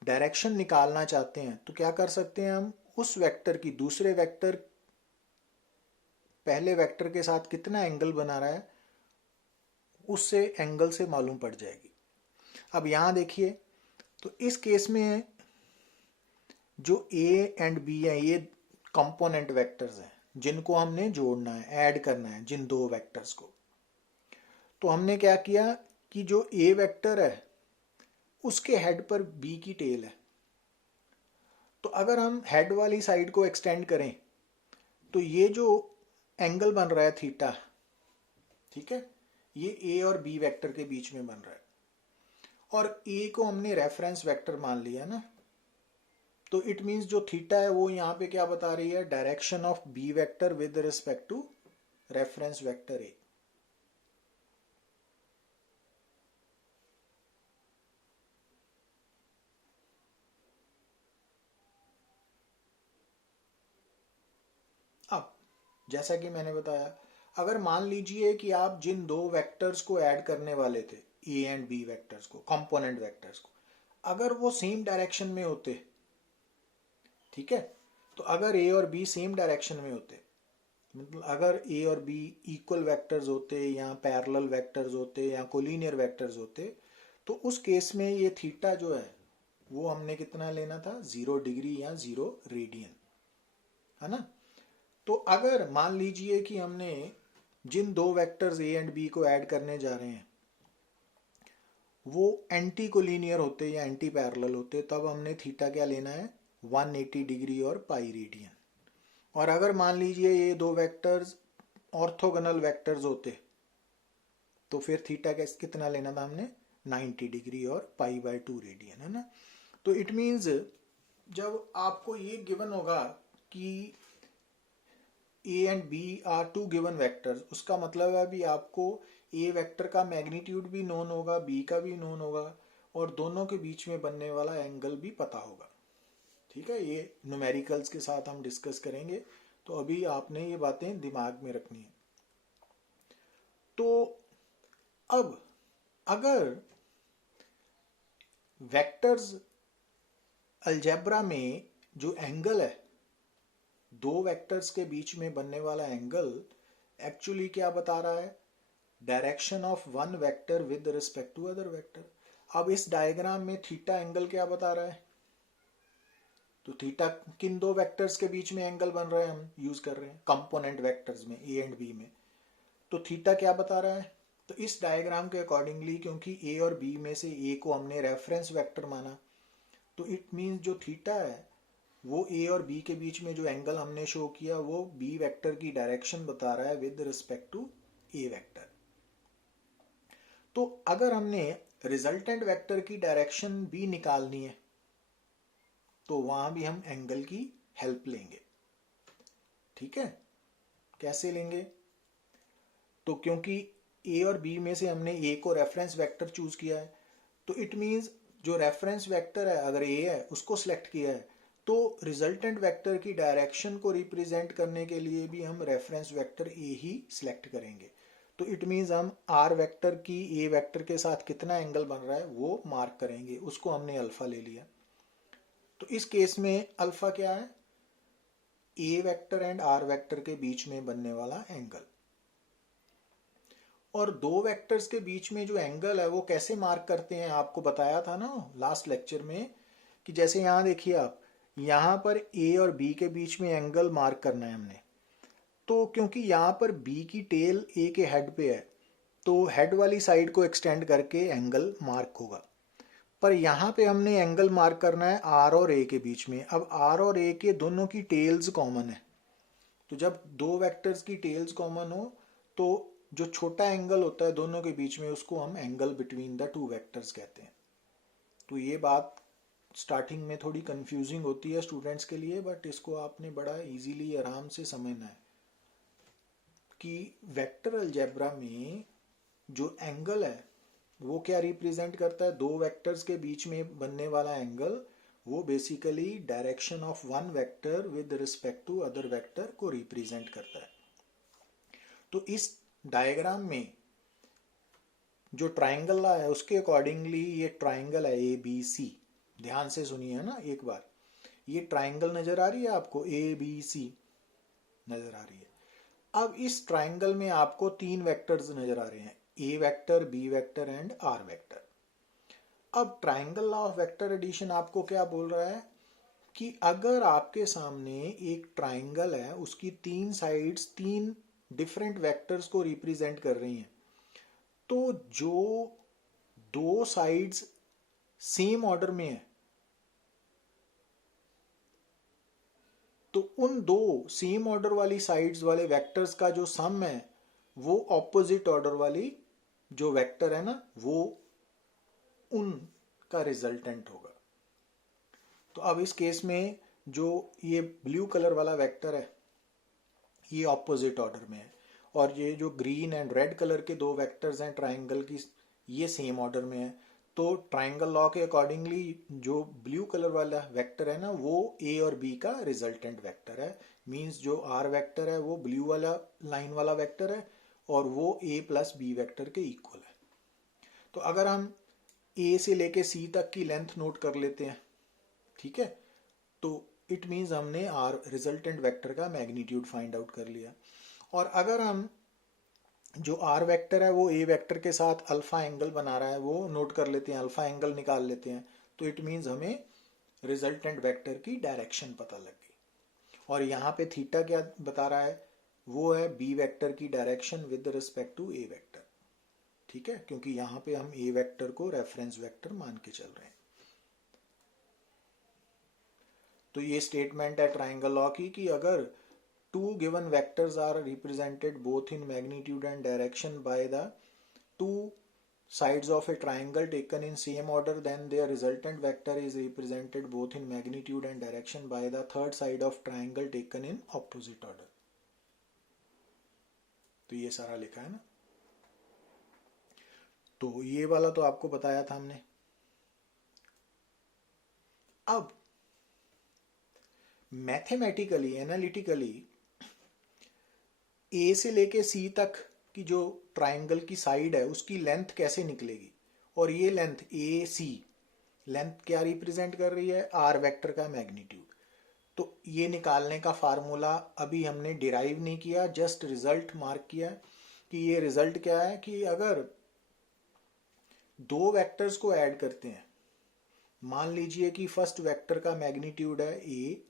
डायरेक्शन निकालना चाहते हैं तो क्या कर सकते हैं, हम उस वेक्टर की दूसरे वेक्टर पहले वेक्टर के साथ कितना एंगल बना रहा है उससे एंगल से मालूम पड़ जाएगी। अब यहां देखिए, तो इस केस में जो A एंड B है ये कंपोनेंट वेक्टर्स हैं जिनको हमने जोड़ना है, ऐड करना है जिन दो वेक्टर्स को। तो हमने क्या किया कि जो A वेक्टर है उसके हेड पर B की टेल है, तो अगर हम हेड वाली साइड को एक्सटेंड करें तो ये जो एंगल बन रहा है थीटा, ठीक है, ये A और B वेक्टर के बीच में बन रहा है और A को हमने रेफरेंस वेक्टर मान लिया ना। तो इट मीन्स जो थीटा है वो यहाँ पे क्या बता रही है, direction of B vector with respect to reference vector A। अब जैसा कि मैंने बताया, अगर मान लीजिए कि आप जिन दो वेक्टर्स को ऐड करने वाले थे, A एंड B वेक्टर्स को, कंपोनेंट वेक्टर्स को, अगर वो सेम डायरेक्शन में होते, ठीक है, तो अगर A और B सेम डायरेक्शन में होते, मतलब अगर A और B इक्वल वेक्टर्स होते या पैरेलल वेक्टर्स होते या कोलिनियर वेक्टर्स होते, तो उस केस में ये थीटा जो है वो हमने कितना लेना था, 0 डिग्री या 0 रेडियन, है ना। तो अगर मान लीजिए कि हमने जिन दो वेक्टर्स A एंड B को ऐड करने जा रहे हैं वो एंटी कोलिनियर होते या एंटी पैरेलल होते, तब हमने थीटा क्या लेना है, 180 डिग्री और पाई रेडियन। और अगर मान लीजिए ये दो वेक्टर्स ऑर्थोगोनल वेक्टर्स होते तो फिर थीटा कितना लेना था हमने, 90 डिग्री और पाई बाय 2 रेडियन, है ना। तो इट मीन्स जब आपको ये गिवन होगा कि A and B are two given vectors, उसका मतलब है भी आपको ए वेक्टर का मैग्नीट्यूड भी नोन होगा, बी का भी नोन होगा, और दोनों के बीच में बनने वाला एंगल भी पता होगा। ठीक है, ये न्यूमेरिकल्स के साथ हम डिस्कस करेंगे, तो अभी आपने ये बातें दिमाग में रखनी है। तो अब अगर वेक्टर्स अलजेब्रा में जो एंगल है, दो वेक्टर्स के बीच में बनने वाला एंगल एक्चुअली क्या बता रहा है, direction of one vector with respect to other vector. अब इस डायग्राम में थीटा एंगल क्या बता रहा है, तो थीटा किन दो वेक्टर्स के बीच में एंगल बन रहा है, हम यूज कर रहे हैं कंपोनेंट वेक्टर्स में ए एंड बी में, तो थीटा क्या बता रहा है। तो इस डायग्राम के अकॉर्डिंगली, क्योंकि ए और बी में से ए को हमने रेफरेंस वेक्टर माना, तो इट मीन्स जो थीटा है वो ए और बी के बीच में जो एंगल हमने शो किया वो बी वेक्टर की डायरेक्शन बता रहा है with respect to A vector. तो अगर हमने रिजल्टेंट वेक्टर की डायरेक्शन भी निकालनी है तो वहां भी हम एंगल की हेल्प लेंगे। ठीक है, कैसे लेंगे, तो क्योंकि ए और बी में से हमने ए को रेफरेंस वेक्टर चूज किया है, तो इट मीन्स जो रेफरेंस वेक्टर है अगर ए है उसको सिलेक्ट किया है, तो रिजल्टेंट वेक्टर की डायरेक्शन को रिप्रेजेंट करने के लिए भी हम रेफरेंस वेक्टर ए ही सिलेक्ट करेंगे। तो इट मीन्स हम आर वेक्टर की ए वेक्टर के साथ कितना एंगल बन रहा है वो मार्क करेंगे, उसको हमने अल्फा ले लिया। तो इस केस में अल्फा क्या है, A vector and R vector के बीच में बनने वाला एंगल। और दो वेक्टर्स के बीच में जो एंगल है वो कैसे मार्क करते हैं, आपको बताया था ना लास्ट लेक्चर में, कि जैसे यहां देखिए आप, यहां पर ए और बी के बीच में एंगल मार्क करना है हमने, तो क्योंकि यहां पर बी की टेल ए के हेड पे है तो हेड वाली साइड को एक्सटेंड करके एंगल मार्क होगा। पर यहाँ पे हमने एंगल मार्क करना है आर और ए के बीच में। अब आर और ए के दोनों की टेल्स कॉमन है, तो जब दो वेक्टर्स की टेल्स कॉमन हो तो जो छोटा एंगल होता है दोनों के बीच में उसको हम angle between the two vectors कहते हैं। तो ये बात स्टार्टिंग में थोड़ी कंफ्यूजिंग होती है स्टूडेंट्स के लिए, बट इसको आपने बड़ा इजीली आराम से समझना है कि वेक्टर अलजेब्रा में जो एंगल है वो क्या रिप्रेजेंट करता है, दो वेक्टर्स के बीच में बनने वाला एंगल वो basically direction of one vector with respect to other vector को रिप्रेजेंट करता है। तो इस डायग्राम में जो ट्राइंगल है उसके अकॉर्डिंगली ये ट्राइंगल है ए बी सी, ध्यान से सुनिए ना एक बार, ये ट्राइंगल नजर आ रही है आपको, ए बी सी नजर आ रही है। अब इस ट्राइंगल में आपको तीन वेक्टर्स नजर आ रहे हैं, A vector, B vector and R vector. अब triangle law of vector addition आपको क्या बोल रहा है कि अगर आपके सामने एक ट्राइंगल है, उसकी तीन साइड्स तीन डिफरेंट वेक्टर्स को रिप्रेजेंट कर रही हैं, तो जो दो साइड्स सेम ऑर्डर में है तो उन दो सेम ऑर्डर वाली साइड्स वाले वेक्टर्स का जो सम है वो ऑपोजिट ऑर्डर वाली जो वेक्टर है ना वो उनका रिजल्टेंट होगा। तो अब इस केस में जो ये ब्लू कलर वाला वेक्टर है ये ऑपोजिट ऑर्डर में है, और ये जो ग्रीन एंड रेड कलर के दो वेक्टर्स हैं ट्राइंगल की, ये सेम ऑर्डर में है। तो ट्राइंगल लॉ के अकॉर्डिंगली जो ब्लू कलर वाला वेक्टर है ना वो ए और बी का रिजल्टेंट वेक्टर है, मींस जो आर वेक्टर है वो ब्लू वाला लाइन वाला वेक्टर है और वो ए प्लस बी वेक्टर के इक्वल है। तो अगर हम ए से लेके सी तक की लेंथ नोट कर लेते हैं, ठीक है, तो इट मीन्स हमने आर रिजल्टेंट वेक्टर का मैग्नीट्यूड फाइंड आउट कर लिया। और अगर हम जो आर वेक्टर है वो ए वेक्टर के साथ अल्फा एंगल बना रहा है वो नोट कर लेते हैं, अल्फा एंगल निकाल लेते हैं, तो इट मीन्स हमें रिजल्टेंट वेक्टर की डायरेक्शन पता लग गई। और यहाँ पे थीटा क्या बता रहा है, वो है बी वेक्टर की direction with respect to A vector. ठीक है, क्योंकि यहाँ पे हम ए वेक्टर को रेफरेंस वेक्टर मान के चल रहे हैं। तो ये स्टेटमेंट है ट्राइंगल लॉ की कि अगर two given vectors are represented both in magnitude and direction by the two sides of a triangle taken in same order, then their resultant vector is represented both in magnitude and direction by the third side of triangle taken in opposite order. तो ये सारा लिखा है ना, तो ये वाला तो आपको बताया था हमने। अब मैथमेटिकली एनालिटिकली ए से लेके सी तक की जो ट्राइंगल की साइड है उसकी लेंथ कैसे निकलेगी, और ये लेंथ ए सी लेंथ क्या रिप्रेजेंट कर रही है, आर वेक्टर का मैग्नीट्यूड। तो ये निकालने का फार्मूला अभी हमने डिराइव नहीं किया, जस्ट रिजल्ट मार्क किया कि ये रिजल्ट क्या है कि अगर दो वेक्टर्स को ऐड करते हैं, मान लीजिए कि फर्स्ट वेक्टर का मैग्नीट्यूड है ए,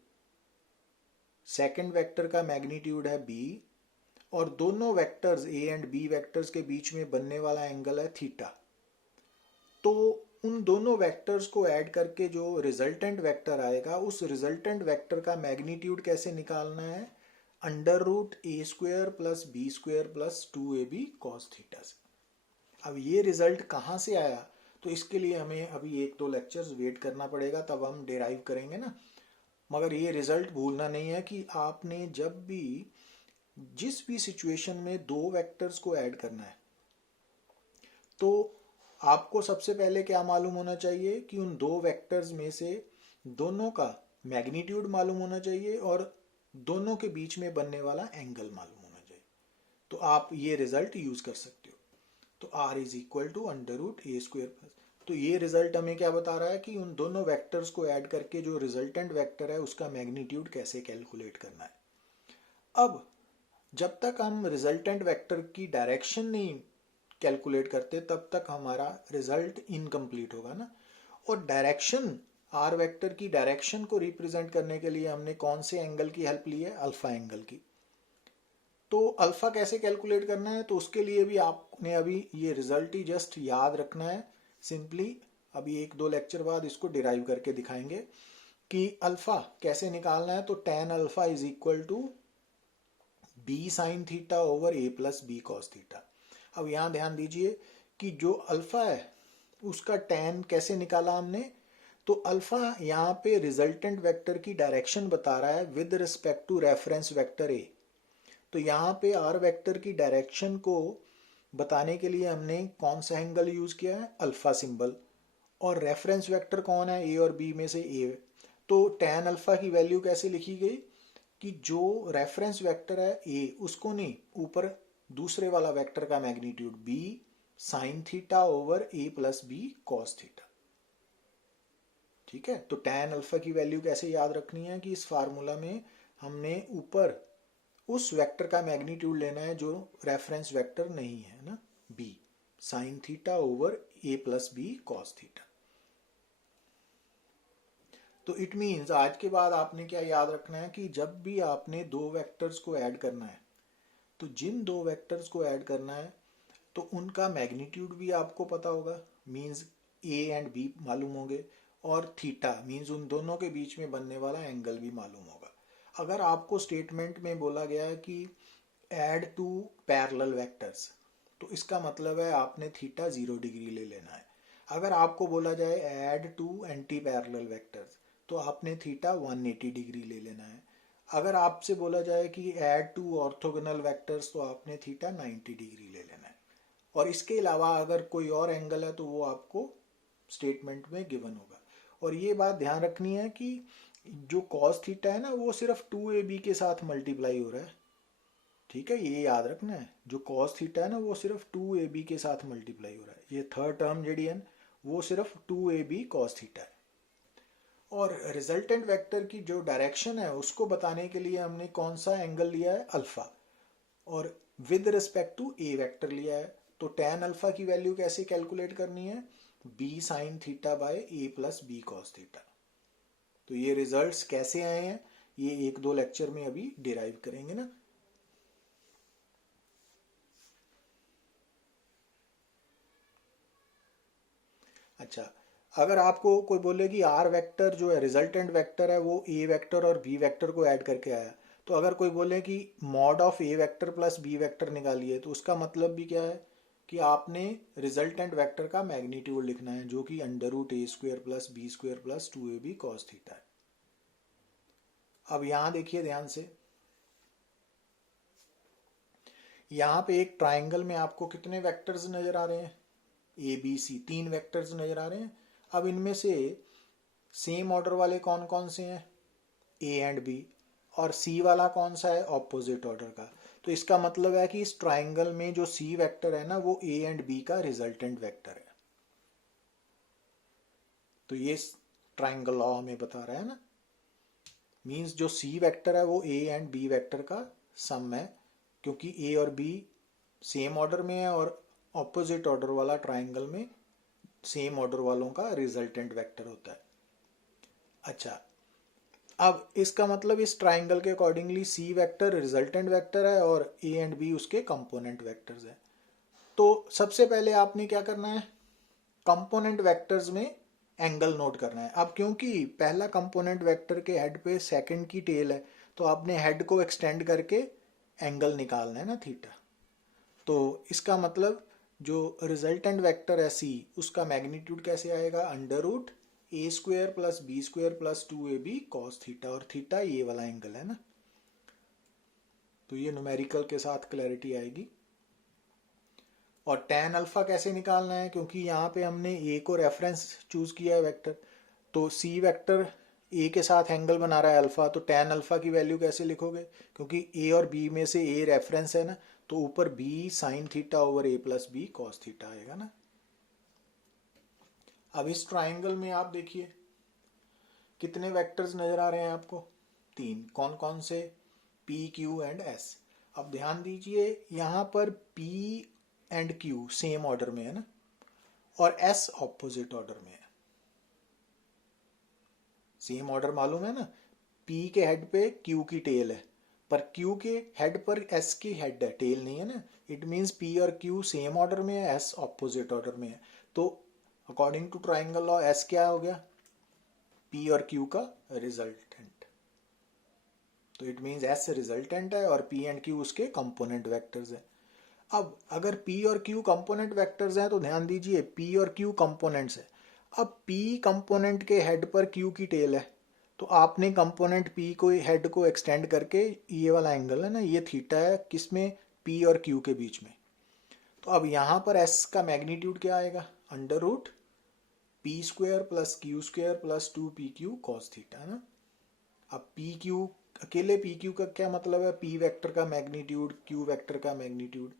सेकंड वेक्टर का मैग्नीट्यूड है बी, और दोनों vectors A and B vectors के बीच में बनने वाला एंगल है थीटा, तो उन दोनों वेक्टर्स को ऐड करके जो रिजल्टेंट वेक्टर आएगा उस रिजल्टेंट वेक्टर का मैग्नीट्यूड कैसे निकालना है, under root A square plus B square plus 2ab cos theta से। अब ये रिजल्ट कहाँ से आया, तो इसके लिए हमें अभी 1-2 लेक्चर्स वेट करना पड़ेगा, तब हम डिराइव करेंगे ना। मगर ये रिजल्ट भूलना नहीं है कि आपने जब भी जिस भी सिचुएशन में दो वेक्टर्स को ऐड करना है तो आपको सबसे पहले क्या मालूम होना चाहिए कि उन दो वेक्टर्स में से दोनों का मैग्नीट्यूड मालूम होना चाहिए और दोनों के बीच में बनने वाला एंगल मालूम होना चाहिए। तो आप ये रिजल्ट यूज कर सकते हो। तो r is equal to under root A square plus, तो ये रिजल्ट हमें क्या बता रहा है कि उन दोनों वेक्टर्स को ऐड करके जो रिजल्टेंट वेक्टर है उसका मैग्नीट्यूड कैसे कैलकुलेट करना है। अब जब तक हम रिजल्टेंट वेक्टर की डायरेक्शन नहीं कैलकुलेट करते तब तक हमारा रिजल्ट इनकम्प्लीट होगा ना। और डायरेक्शन, आर वेक्टर की डायरेक्शन को रिप्रेजेंट करने के लिए हमने कौन से एंगल की हेल्प ली है, अल्फा एंगल की। तो अल्फा कैसे कैलकुलेट करना है, तो उसके लिए भी आपने अभी ये रिजल्ट ही जस्ट याद रखना है सिंपली। अभी 1-2 लेक्चर बाद इसको डिराइव करके दिखाएंगे कि अल्फा कैसे निकालना है। तो tan alpha is equal to B sine theta over A plus B cos theta. अब यहां ध्यान दीजिए कि जो अल्फा है उसका tan कैसे निकाला हमने, तो अल्फा यहाँ पे रिजल्टेंट वेक्टर की डायरेक्शन बता रहा है with respect to reference vector A. तो यहाँ पे आर वेक्टर की डायरेक्शन को बताने के लिए हमने कौन सा एंगल यूज किया है, अल्फा सिंबल, और रेफरेंस वेक्टर कौन है, ए और बी में से ए। तो tan अल्फा की वैल्यू कैसे लिखी गई कि जो रेफरेंस वेक्टर है ए उसको नहीं, ऊपर दूसरे वाला वेक्टर का magnitude B sine theta over A plus B cos theta. ठीक है, तो tan अल्फा की वैल्यू कैसे याद रखनी है कि इस फार्मूला में हमने ऊपर उस वेक्टर का मैग्नीट्यूड लेना है जो रेफरेंस वेक्टर नहीं है ना, B sine theta over A plus B cos theta. तो इट मीन्स आज के बाद आपने क्या याद रखना है कि जब भी आपने दो वेक्टर्स को ऐड करना है तो जिन दो वेक्टर्स को ऐड करना है तो उनका मैग्नीट्यूड भी आपको पता होगा, मीन्स ए एंड बी मालूम होंगे, और थीटा मीन्स उन दोनों के बीच में बनने वाला एंगल भी मालूम होगा। अगर आपको स्टेटमेंट में बोला गया है कि ऐड टू पैरेलल वेक्टर्स, तो इसका मतलब है आपने थीटा 0 डिग्री ले लेना है। अगर आपको बोला जाए add two anti parallel vectors, तो आपने थीटा 180 डिग्री ले लेना है। अगर आपसे बोला जाए कि ऐड टू ऑर्थोगोनल वेक्टर्स, तो आपने थीटा 90 डिग्री ले लेना है। और इसके अलावा अगर कोई और एंगल है तो वो आपको स्टेटमेंट में गिवन होगा। और ये बात ध्यान रखनी है कि जो कॉस थीटा है ना वो सिर्फ 2ab के साथ मल्टीप्लाई हो रहा है। ठीक है, ये याद रखना है, जो कॉस थीटा है ना वो सिर्फ 2ab के साथ मल्टीप्लाई हो रहा है। ये थर्ड टर्म जेडी है वो सिर्फ 2ab कॉस थीटा है। और रिजल्टेंट वेक्टर की जो डायरेक्शन है उसको बताने के लिए हमने कौन सा एंगल लिया है, अल्फा, और with respect to A vector लिया है। तो tan अल्फा की वैल्यू कैसे कैलकुलेट करनी है, b sine theta by A plus B cos theta. तो ये रिजल्ट्स कैसे आए हैं ये 1-2 लेक्चर में अभी डिराइव करेंगे ना। अच्छा, अगर आपको कोई बोले कि आर वेक्टर जो है रिजल्टेंट वेक्टर है वो ए वेक्टर और बी वेक्टर को ऐड करके आया, तो अगर कोई बोले कि mod of A vector plus B vector निकालिए, तो उसका मतलब भी क्या है कि आपने रिजल्टेंट वेक्टर का मैग्नीट्यूड लिखना है, जो कि under root A square plus B square plus 2ab cos theta है। अब यहां देखिए ध्यान से, यहां पे एक ट्राइंगल में आपको कितने वेक्टर्स नजर आ रहे हैं, ए बी सी, 3 वेक्टर्स नजर आ रहे हैं। अब इनमें से सेम ऑर्डर वाले कौन कौन से हैं, ए एंड बी, और सी वाला कौन सा है, ऑपोजिट ऑर्डर का। तो इसका मतलब है कि इस ट्राइंगल में जो सी वेक्टर है ना, वो ए एंड बी का रिजल्टेंट वेक्टर है। तो ये ट्राइंगल लॉ हमें बता रहा है ना, मींस जो सी वेक्टर है वो ए एंड बी वेक्टर का सम है, क्योंकि ए और बी सेम ऑर्डर में है और ऑपोजिट ऑर्डर वाला ट्राइंगल में सेम ऑर्डर वालों का रिजल्टेंट वेक्टर होता है। अच्छा, अब इसका मतलब इस ट्राइंगल के accordingly C vector resultant vector है और ए एंड बी उसके कंपोनेंट वेक्टर्स है। तो सबसे पहले आपने क्या करना है, कंपोनेंट वेक्टर्स में एंगल नोट करना है। अब क्योंकि पहला कंपोनेंट वेक्टर के हेड पे सेकंड की टेल है, तो आपने हेड को एक्सटेंड करके एंगल निकालना है ना, थीटा। तो इसका मतलब जो रिजल्टेंट वेक्टर है सी, उसका मैग्नीट्यूड कैसे आएगा, under root A square plus B square plus 2ab cos theta, और थीटा ये वाला एंगल है ना। तो ये न्यूमेरिकल के साथ क्लैरिटी आएगी। और tan अल्फा कैसे निकालना है, क्योंकि यहाँ पे हमने ए को रेफरेंस चूज किया है वेक्टर, तो सी वेक्टर ए के साथ एंगल बना रहा है अल्फा, तो tan अल्फा की वैल्यू कैसे लिखोगे, क्योंकि ए और बी में से ए रेफरेंस है ना, तो ऊपर B sine theta over A plus B cos theta आएगा ना। अब इस ट्राइंगल में आप देखिए कितने वेक्टर्स नजर आ रहे हैं आपको, 3। कौन कौन से, पी क्यू एंड एस। अब ध्यान दीजिए यहाँ पर P and Q same order में है ना, और एस ऑपोजिट ऑर्डर में है। सेम ऑर्डर मालूम है ना, पी के हेड पे क्यू की टेल है, पर क्यू के हेड पर एस की हेड है, टेल नहीं है ना। इट मीन्स पी और क्यू सेम ऑर्डर में है, एस ऑपोजिट ऑर्डर में है। तो according to triangle law S क्या हो गया, पी और क्यू का रिजल्टेंट। तो इट मीन्स एस रिजल्टेंट है और पी एंड क्यू उसके कंपोनेंट वेक्टर्स है। अब अगर पी और क्यू कंपोनेंट वेक्टर्स हैं तो ध्यान दीजिए पी और क्यू कंपोनेंट्स है। अब पी कंपोनेंट के हेड पर क्यू की टेल है, तो आपने कंपोनेंट पी को हेड को एक्सटेंड करके, ये वाला एंगल है ना, ये थीटा है किसमें, पी और क्यू के बीच में। तो अब यहाँ पर एस का मैग्नीट्यूड क्या आएगा, under root P square plus Q square plus 2pq cos theta है ना। अब पी क्यू, अकेले पी क्यू का क्या मतलब है, पी वेक्टर का मैग्नीट्यूड क्यू वेक्टर का मैग्नीट्यूड।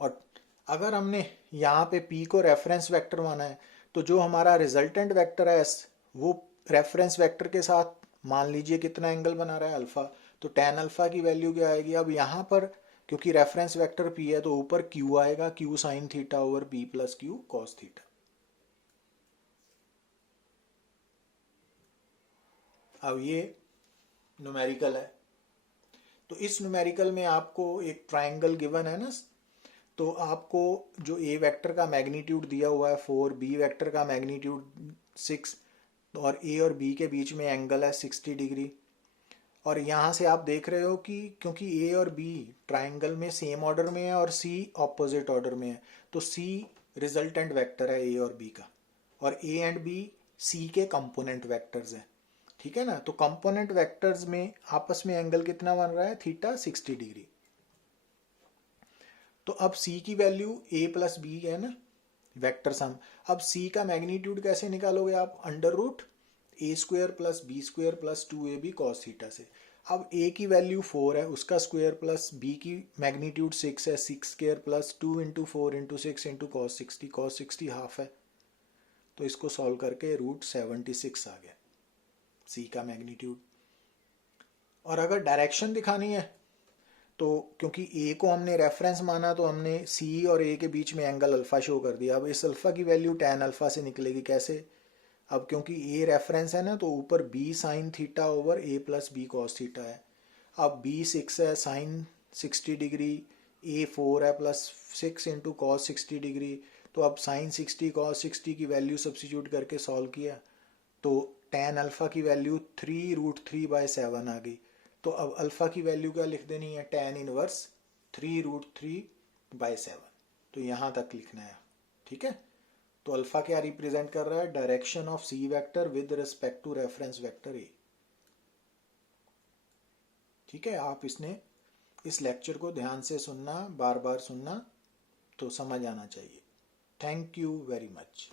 और अगर हमने यहाँ पे p को रेफरेंस वेक्टर माना है, तो जो हमारा रिजल्टेंट वेक्टर है s, वो रेफरेंस वेक्टर के साथ मान लीजिए कितना एंगल बना रहा है, अल्फा। तो tan अल्फा की वैल्यू क्या आएगी, अब यहाँ पर क्योंकि रेफरेंस वेक्टर p है तो ऊपर q आएगा, q sign theta over p plus Q cos theta. अब ये न्यूमेरिकल है, तो इस न्यूमेरिकल में आपको एक ट्राइंगल गिवन है ना, तो आपको जो ए वेक्टर का मैग्नीट्यूड दिया हुआ है 4, बी वेक्टर का मैग्नीट्यूड 6, और ए और बी के बीच में एंगल है 60 डिग्री। और यहाँ से आप देख रहे हो कि क्योंकि ए और बी ट्राइंगल में सेम ऑर्डर में है और सी ऑपोजिट ऑर्डर में है, तो सी रिजल्टेंट वेक्टर है ए और बी का, और ए एंड बी सी के कंपोनेंट वेक्टर्स हैं। ठीक है ना, तो कंपोनेंट वेक्टर्स में आपस में एंगल कितना बन रहा है, थीटा 60 डिग्री। तो अब c की वैल्यू a प्लस बी है ना, वेक्टर सम। अब c का मैग्नीट्यूड कैसे निकालोगे आप, under root A square plus B square plus 2ab cos theta से। अब a की वैल्यू 4 है, उसका स्क्वेयर प्लस b की मैग्नीट्यूड 6 है, 6 square plus 2 into 4 into 6 into cos 60, cos 60 half है। तो इसको सॉल्व करके रूट 76 आ गया c का मैग्नीट्यूड। और अगर डायरेक्शन दिखानी है, तो क्योंकि a को हमने रेफरेंस माना, तो हमने c और a के बीच में एंगल अल्फा शो कर दिया। अब इस अल्फा की वैल्यू tan अल्फा से निकलेगी कैसे, अब क्योंकि a रेफरेंस है ना, तो ऊपर b sine theta over a plus B cos theta है। अब b 6 है, साइन 60 डिग्री, a 4 है प्लस 6 इंटू कॉस 60 डिग्री। तो अब साइन 60 कॉस 60 की वैल्यू सब्सिट्यूट करके सॉल्व किया, तो tan अल्फा की वैल्यू 3√3/7 आ गई। तो अब अल्फा की वैल्यू क्या लिख देनी है, tan इनवर्स 3√3/7। तो यहाँ तक लिखना है। ठीक है, तो अल्फा क्या रिप्रेजेंट कर रहा है? Direction of C vector with respect to reference vector A. ठीक है, आप इस लेक्चर को ध्यान से सुनना, बार बार सुनना, तो समझ आना चाहिए। Thank you very much.